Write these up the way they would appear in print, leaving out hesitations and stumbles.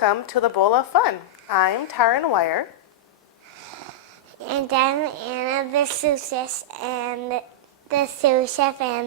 welcome to the Bowl of Fun. I'm Taryn Wire. And I'm Anna, the sous chef and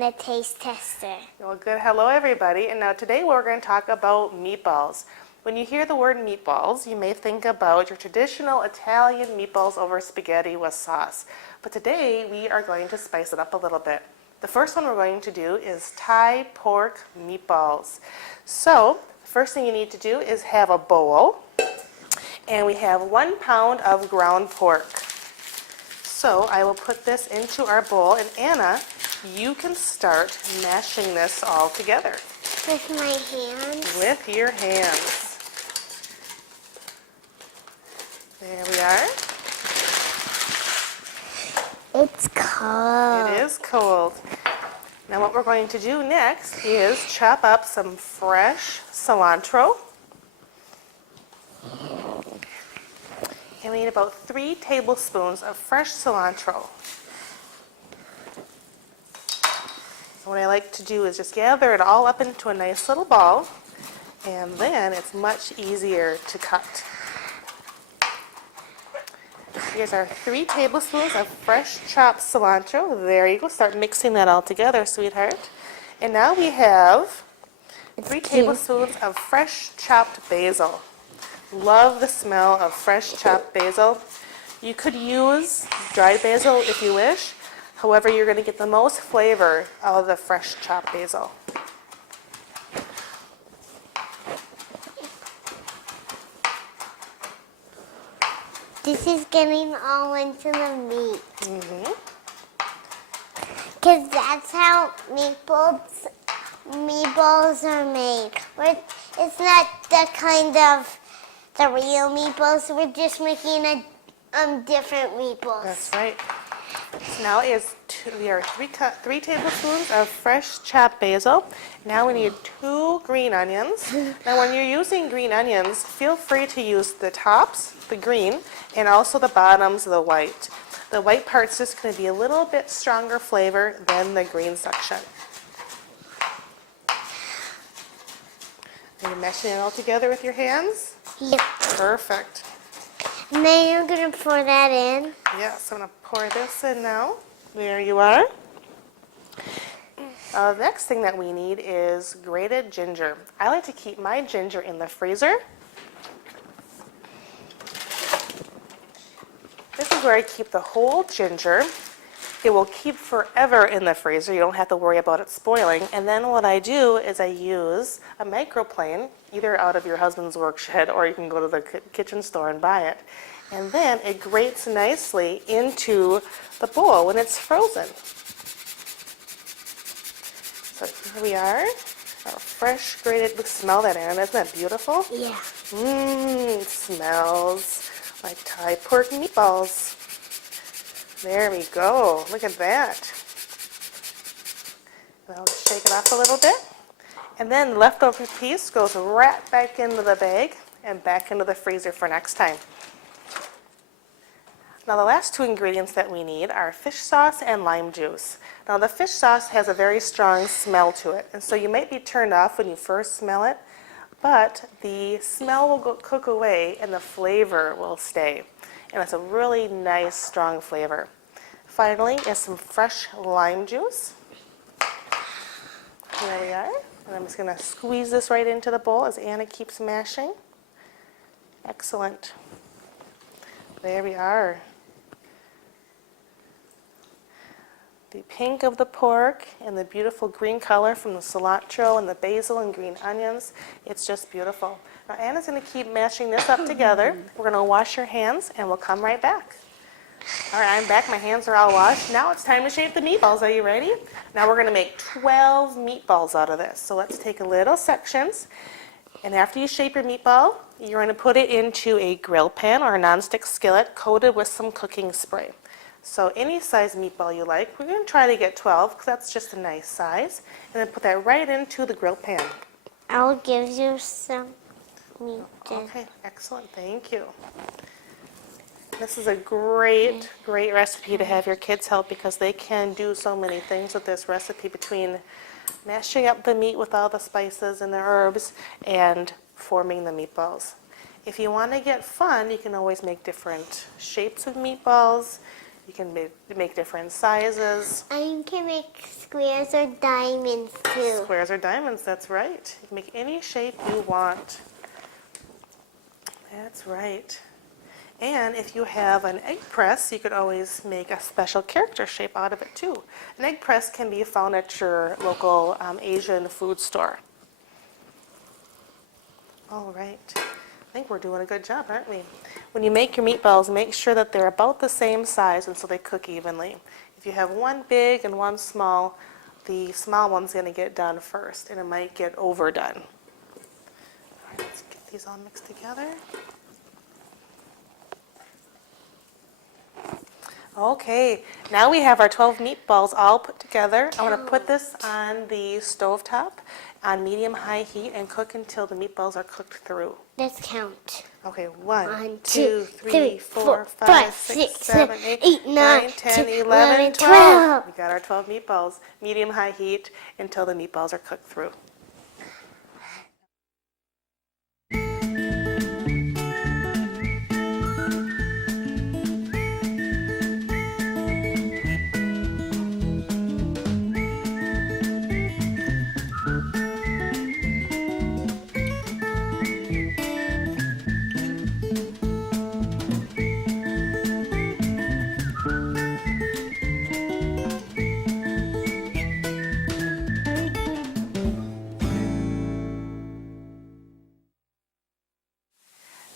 the taste tester. Well, good. Hello, everybody. And now today we're going to talk about meatballs. When you hear the word meatballs, you may think about your traditional Italian meatballs over spaghetti with sauce. But today we are going to spice it up a little bit. The first one we're going to do is Thai pork meatballs. So, the first thing you need to do is have a bowl. And we have 1 pound of ground pork. So I will put this into our bowl, and Anna, you can start mashing this all together. With my hands? With your hands. There we are. It's cold. It is cold. Now what we're going to do next is chop up some fresh cilantro. And we need about 3 tablespoons of fresh cilantro. So what I like to do is just gather it all up into a nice little ball, and then it's much easier to cut. Here's our 3 tablespoons of fresh chopped cilantro. There you go. Start mixing that all together, sweetheart. And now we have 3 tablespoons of fresh chopped basil. Love the smell of fresh chopped basil. You could use dried basil if you wish. However, you're going to get the most flavor out of the fresh chopped basil. This is getting all into the meat. Because that's how meatballs are made. It's not the kind of the real meatballs. We're just making different meatballs. That's right. So now we are 3 tablespoons of fresh chopped basil. Now we need 2 green onions. Now when you're using green onions, feel free to use the tops, the green, and also the bottoms, the white. The white part's just going to be a little bit stronger flavor than the green section. Are you meshing it all together with your hands? Yep. Perfect. And then you're going to pour that in. Yes, I'm going to pour this in now. There you are. The next thing that we need is grated ginger. I like to keep my ginger in the freezer. This is where I keep the whole ginger. It will keep forever in the freezer. You don't have to worry about it spoiling. And then what I do is I use a microplane, either out of your husband's work shed or you can go to the kitchen store and buy it. And then it grates nicely into the bowl when it's frozen. So here we are, our fresh grated, look, smell that, Anna, isn't that beautiful? Yeah. It smells like Thai pork meatballs. There we go. Look at that. I'll shake it off a little bit. And then the leftover piece goes right back into the bag and back into the freezer for next time. Now the last 2 ingredients that we need are fish sauce and lime juice. Now the fish sauce has a very strong smell to it, and so you might be turned off when you first smell it, but the smell will cook away and the flavor will stay. And it's a really nice, strong flavor. Finally is some fresh lime juice. There we are. And I'm just going to squeeze this right into the bowl as Anna keeps mashing. Excellent. There we are. The pink of the pork and the beautiful green color from the cilantro and the basil and green onions. It's just beautiful. Now Anna's going to keep mashing this up together. We're going to wash your hands and we'll come right back. All right, I'm back. My hands are all washed. Now it's time to shape the meatballs. Are you ready? Now we're going to make 12 meatballs out of this. So let's take little sections. And after you shape your meatball, you're going to put it into a grill pan or a nonstick skillet coated with some cooking spray. So any size meatball you like, we're going to try to get 12 because that's just a nice size. And then put that right into the grill pan. I'll give you some meat. Okay, excellent. Thank you. This is a great, great recipe to have your kids help because they can do so many things with this recipe between mashing up the meat with all the spices and the herbs and forming the meatballs. If you want to get fun, you can always make different shapes of meatballs. You can make different sizes. And you can make squares or diamonds too. Squares or diamonds, that's right. You can make any shape you want. That's right. And if you have an egg press, you could always make a special character shape out of it too. An egg press can be found at your local Asian food store. All right. I think we're doing a good job, aren't we? When you make your meatballs, make sure that they're about the same size and so they cook evenly. If you have one big and one small, the small one's going to get done first and it might get overdone. All right, let's get these all mixed together. Okay, now we have our 12 meatballs all put together. I want to put this on the stovetop on medium-high heat and cook until the meatballs are cooked through. Let's count. Okay, 1, 1, 2, 3, 4, 5, 6, 7, 8, 8, 9, 10, 11, 12. 12. We got our 12 meatballs, medium-high heat until the meatballs are cooked through.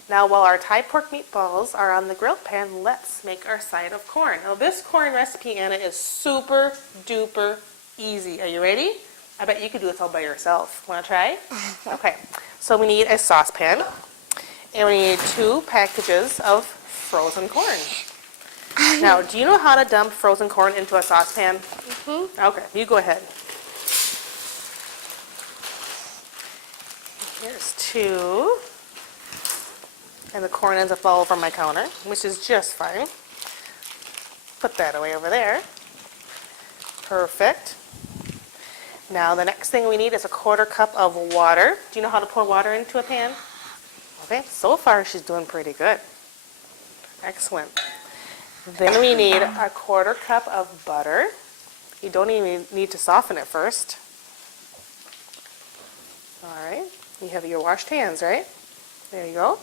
Now, while our Thai pork meatballs are on the grill pan, let's make our side of corn. Now, this corn recipe, Anna, is super duper easy. Are you ready? I bet you could do this all by yourself. Want to try? Okay. So we need a saucepan, and we need 2 packages of frozen corn. Now, do you know how to dump frozen corn into a saucepan? Mm-hmm. Okay, you go ahead. Here's 2. And the corn ends up all over my counter, which is just fine. Put that away over there. Perfect. Now the next thing we need is a 1/4 cup of water. Do you know how to pour water into a pan? Okay, so far she's doing pretty good. Excellent. Then we need a 1/4 cup of butter. You don't even need to soften it first. All right, you have your washed hands, right? There you go.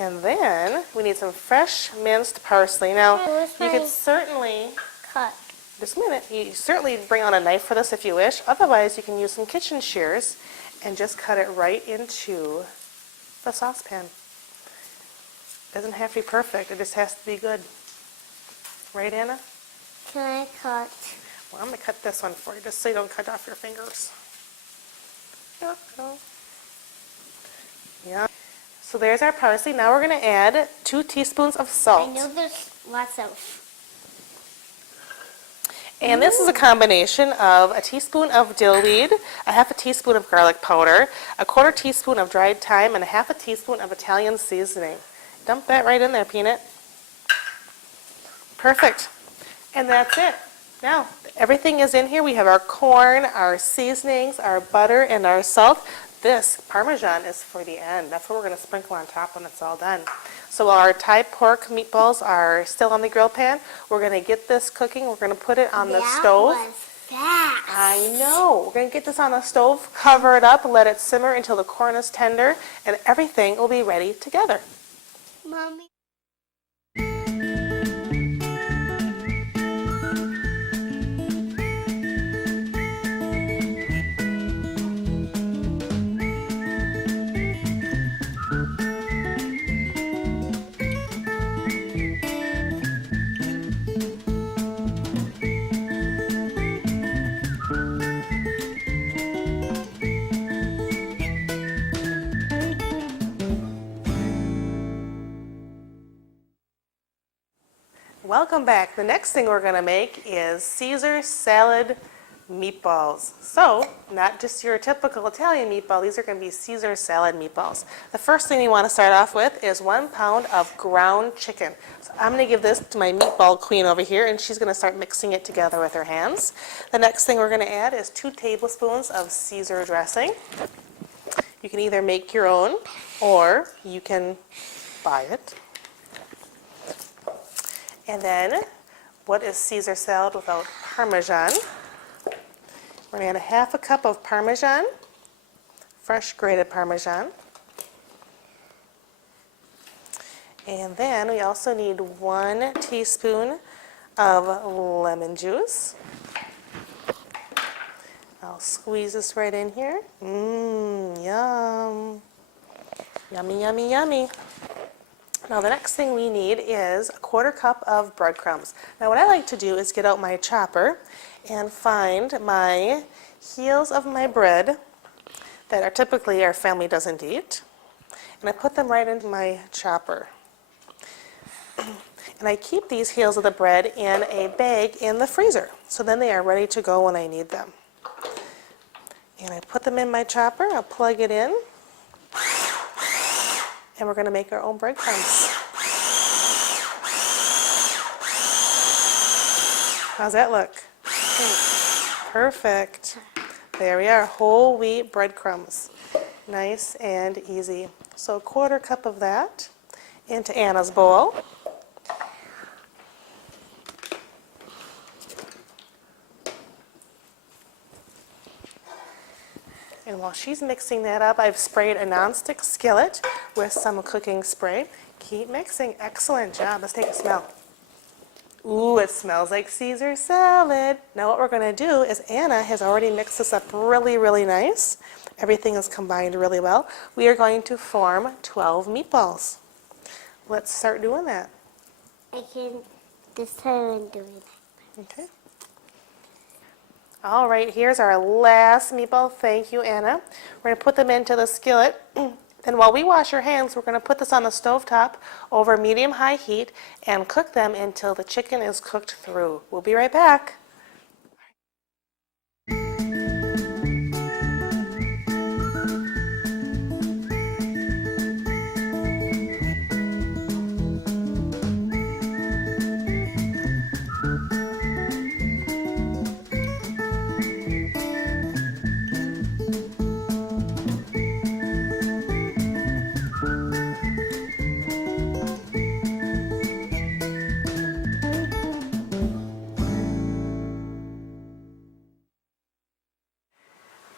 And then we need some fresh minced parsley. Now, you could certainly cut. Just a minute. You certainly bring out a knife for this if you wish. Otherwise, you can use some kitchen shears and just cut it right into the saucepan. Doesn't have to be perfect. It just has to be good. Right, Anna? Can I cut? Well, I'm going to cut this one for you, just so you don't cut off your fingers. Yeah. So there's our parsley. Now we're going to add 2 teaspoons of salt. I know there's lots of. And this is a combination of a teaspoon of dill weed, a 1/2 teaspoon of garlic powder, a 1/4 teaspoon of dried thyme, and a 1/2 teaspoon of Italian seasoning. Dump that right in there, Peanut. Perfect. And that's it. Now, everything is in here. We have our corn, our seasonings, our butter, and our salt. This Parmesan is for the end. That's what we're going to sprinkle on top when it's all done. So while our Thai pork meatballs are still on the grill pan, we're going to get this cooking. We're going to put it on the stove. That was fast. I know. We're going to get this on the stove, cover it up, let it simmer until the corn is tender, and everything will be ready together. Mommy. Welcome back. The next thing we're going to make is Caesar salad meatballs. So, not just your typical Italian meatball, these are going to be Caesar salad meatballs. The first thing we want to start off with is 1 pound of ground chicken. So I'm going to give this to my meatball queen over here, and she's going to start mixing it together with her hands. The next thing we're going to add is 2 tablespoons of Caesar dressing. You You can either make your own or you can buy it. And then, what is Caesar salad without Parmesan? We're going to add 1/2 cup of Parmesan, fresh grated Parmesan. And then we also need 1 teaspoon of lemon juice. I'll squeeze this right in here. Yum. Yummy, yummy, yummy. Now the next thing we need is 1/4 cup of breadcrumbs. Now what I like to do is get out my chopper and find my heels of my bread that are typically our family doesn't eat. And I put them right into my chopper. And I keep these heels of the bread in a bag in the freezer. So then they are ready to go when I need them. And I put them in my chopper, I'll plug it in. And we're going to make our own breadcrumbs. How's that look? Perfect. There we are, whole wheat breadcrumbs. Nice and easy. So 1/4 cup of that into Anna's bowl. And while she's mixing that up, I've sprayed a nonstick skillet with some cooking spray. Keep mixing. Excellent job. Let's take a smell. Ooh, it smells like Caesar salad. Now what we're going to do is Anna has already mixed this up really, really nice. Everything is combined really well. We are going to form 12 meatballs. Let's start doing that. I can this time I'm doing it. Okay. All right, here's our last meatball. Thank you, Anna. We're going to put them into the skillet. Then while we wash our hands, we're going to put this on the stovetop over medium-high heat and cook them until the chicken is cooked through. We'll be right back.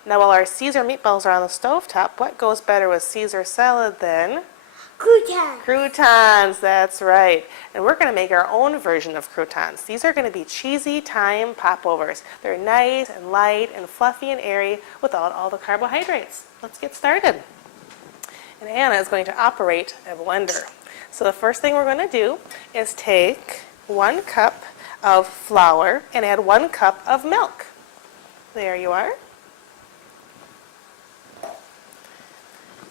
Now while our Caesar meatballs are on the stovetop, what goes better with Caesar salad than Croutons. croutons? That's right. And we're going to make our own version of croutons. These are going to be cheesy thyme popovers. They're nice and light and fluffy and airy without all the carbohydrates. Let's get started. And Anna is going to operate a blender. So the first thing we're going to do is take 1 cup of flour and add 1 cup of milk. There you are.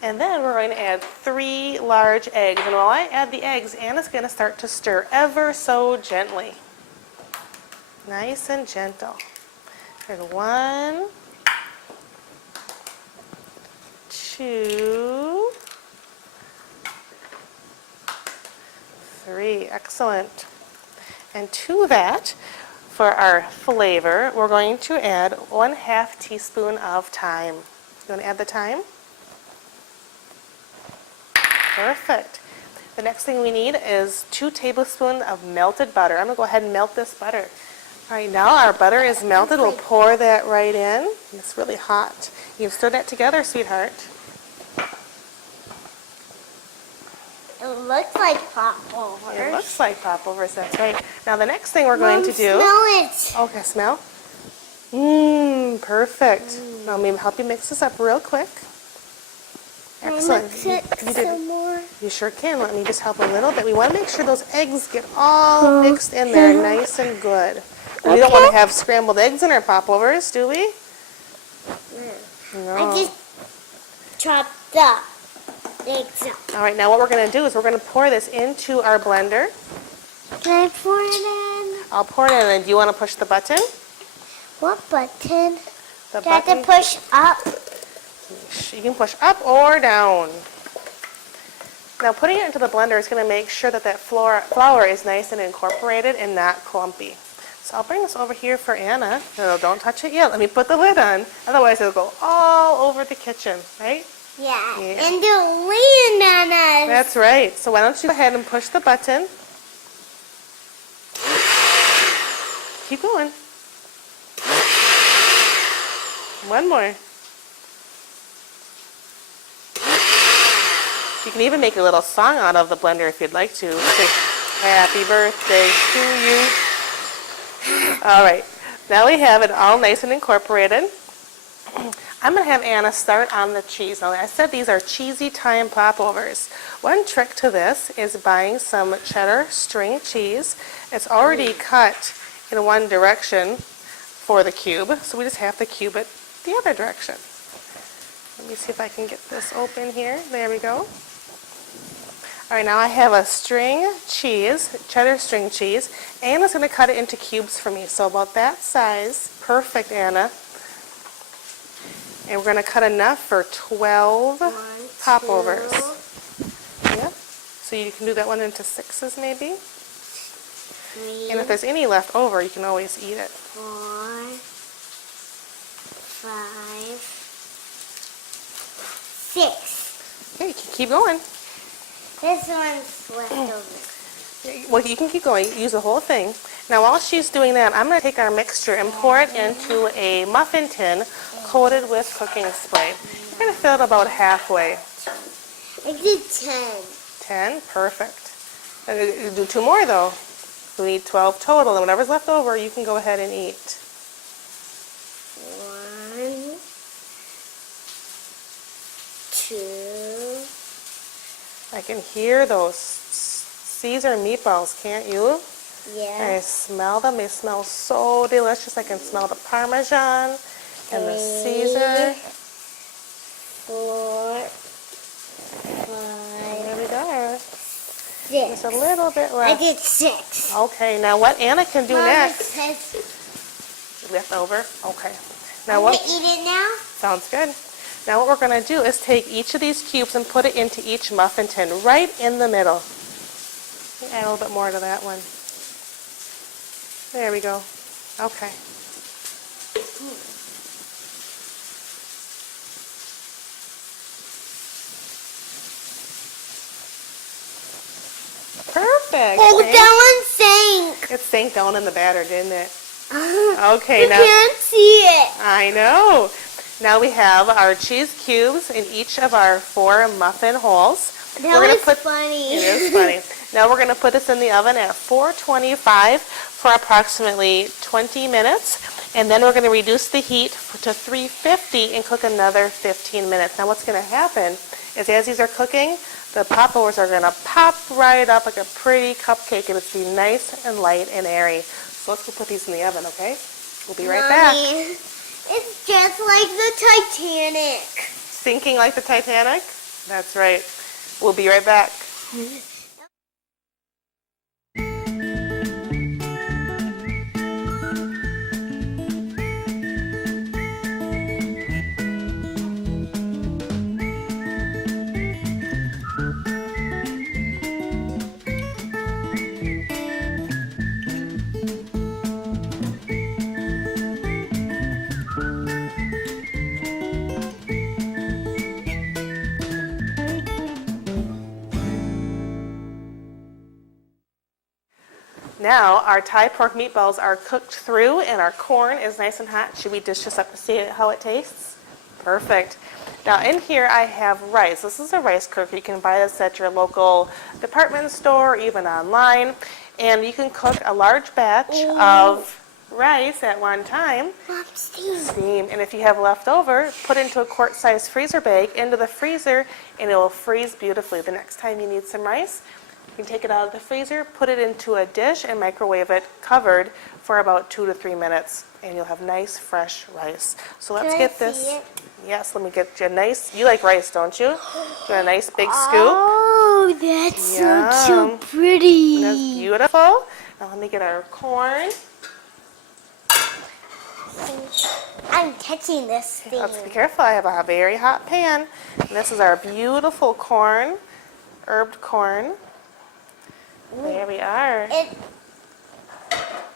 And then we're going to add 3 large eggs. And while I add the eggs, Anna's going to start to stir ever so gently. Nice and gentle. There's 1, 2, 3. Excellent. And to that, for our flavor, we're going to add 1/2 teaspoon of thyme. You want to add the thyme? Perfect. The next thing we need is 2 tablespoons of melted butter. I'm going to go ahead and melt this butter. All right, now our butter is melted. We'll pour that right in. It's really hot. You can stir that together, sweetheart. It looks like popovers. It looks like popovers, that's right. Now the next thing we're going to do... Smell it. Okay, smell? Perfect. Now let me help you mix this up real quick. Excellent. Mix it some more. You sure can. Let me just help a little bit. We want to make sure those eggs get all mixed in there nice and good. We don't want to have scrambled eggs in our popovers, do we? No. I just chopped up eggs up. All right, now what we're going to do is we're going to pour this into our blender. Can I pour it in? I'll pour it in, and do you want to push the button? What button? The Do I have to button. push up? You can push up or down. Now putting it into the blender is going to make sure that flour is nice and incorporated and not clumpy. So I'll bring this over here for Anna. No, don't touch it yet. Let me put the lid on. Otherwise it'll go all over the kitchen, right? Yeah. Yeah. And they'll land on us. That's right. So why don't you go ahead and push the button. Keep going. One more. You can even make a little song out of the blender if you'd like to. Say, happy birthday to you. All right. Now we have it all nice and incorporated. I'm going to have Anna start on the cheese. Now, I said these are cheesy thyme popovers. One trick to this is buying some cheddar string cheese. It's already cut in one direction for the cube, so we just have to cube it the other direction. Let me see if I can get this open here. There we go. All right, now I have a string cheese, cheddar string cheese. Anna's going to cut it into cubes for me, so about that size. Perfect, Anna. And we're going to cut enough for 12 popovers. Yeah. So you can do that one into sixes maybe. 3, And if there's any left over, you can always eat it. 4, 5, 6. Okay, you can keep going. This one's left over. Well, you can keep going. Use the whole thing. Now, while she's doing that, I'm going to take our mixture and pour it into a muffin tin coated with cooking spray. I'm going to fill it about halfway. I did 10. 10? Perfect. You do 2 more, though. We need 12 total, and whatever's left over, you can go ahead and eat. 1, 2. I can hear those Caesar meatballs, can't you? Yeah. I smell them. They smell so delicious. I can smell the Parmesan and the Caesar. 4, 5, There we go. 6. Just a little bit I left. did 6. Okay, now what Anna can do Mom, it next. says Left over? Okay. Now I'm what? gonna eat it now. Sounds good. Now what we're going to do is take each of these cubes and put it into each muffin tin right in the middle. Add a little bit more to that one. There we go. Okay. Perfect. Oh, See? that one sank. It sank down in the batter, didn't it? You Okay, now can't see it. I know. Now we have our cheese cubes in each of our 4 muffin holes. That We're gonna was put- funny. It is funny. Now we're going to put this in the oven at 425 for approximately 20 minutes. And then we're going to reduce the heat to 350 and cook another 15 minutes. Now what's going to happen is as these are cooking, the popovers are going to pop right up like a pretty cupcake, and it's be nice and light and airy. So let's go put these in the oven, okay? We'll be right back. Mommy, it's just like the Titanic. Sinking like the Titanic? That's right. We'll be right back. Now our Thai pork meatballs are cooked through and our corn is nice and hot. Should we dish this up to see how it tastes? Perfect. Now in here I have rice. This is a rice cooker. You can buy this at your local department store or even online. And you can cook a large batch of rice at one time. Mom, Steve. Steam. And if you have leftover, put into a quart-sized freezer bag into the freezer and it will freeze beautifully. The next time you need some rice, you can take it out of the freezer, put it into a dish, and microwave it covered for about 2 to 3 minutes, and you'll have nice, fresh rice. So let's Can I get see this. it? Yes, let me get you a nice. You like rice, don't you? You want a nice big scoop? Oh, that's so Yum. pretty. That's beautiful. Now let me get our corn. I'm catching this thing. Let's be careful. I have a very hot pan. And this is our beautiful corn, herbed corn. There we are. It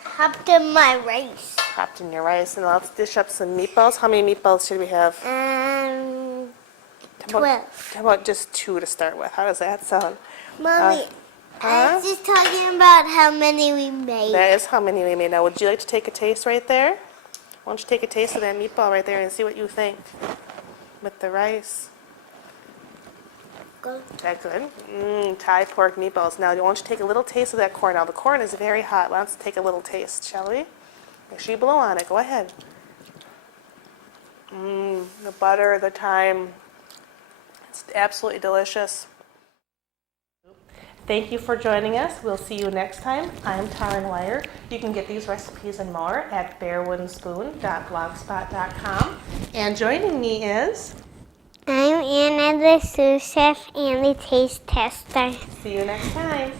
hopped in my rice. Popped in your rice. And let's dish up some meatballs. How many meatballs should we have? 10. 12. How about just 2 to start with? How does that sound? Mommy, I Huh? was just talking about how many we made. That is how many we made. Now, would you like to take a taste right there? Why don't you take a taste of that meatball right there and see what you think with the rice? Go. That good? Thai pork meatballs. Now, why don't you take a little taste of that corn? Now, the corn is very hot. Why don't you take a little taste, shall we? Make sure you blow on it. Go ahead. The butter, the thyme. It's absolutely delicious. Thank you for joining us. We'll see you next time. I'm Taryn Wire. You can get these recipes and more at bearwoodspoon.blogspot.com. And joining me is... I'm Anna, the sous chef and the taste tester. See you next time.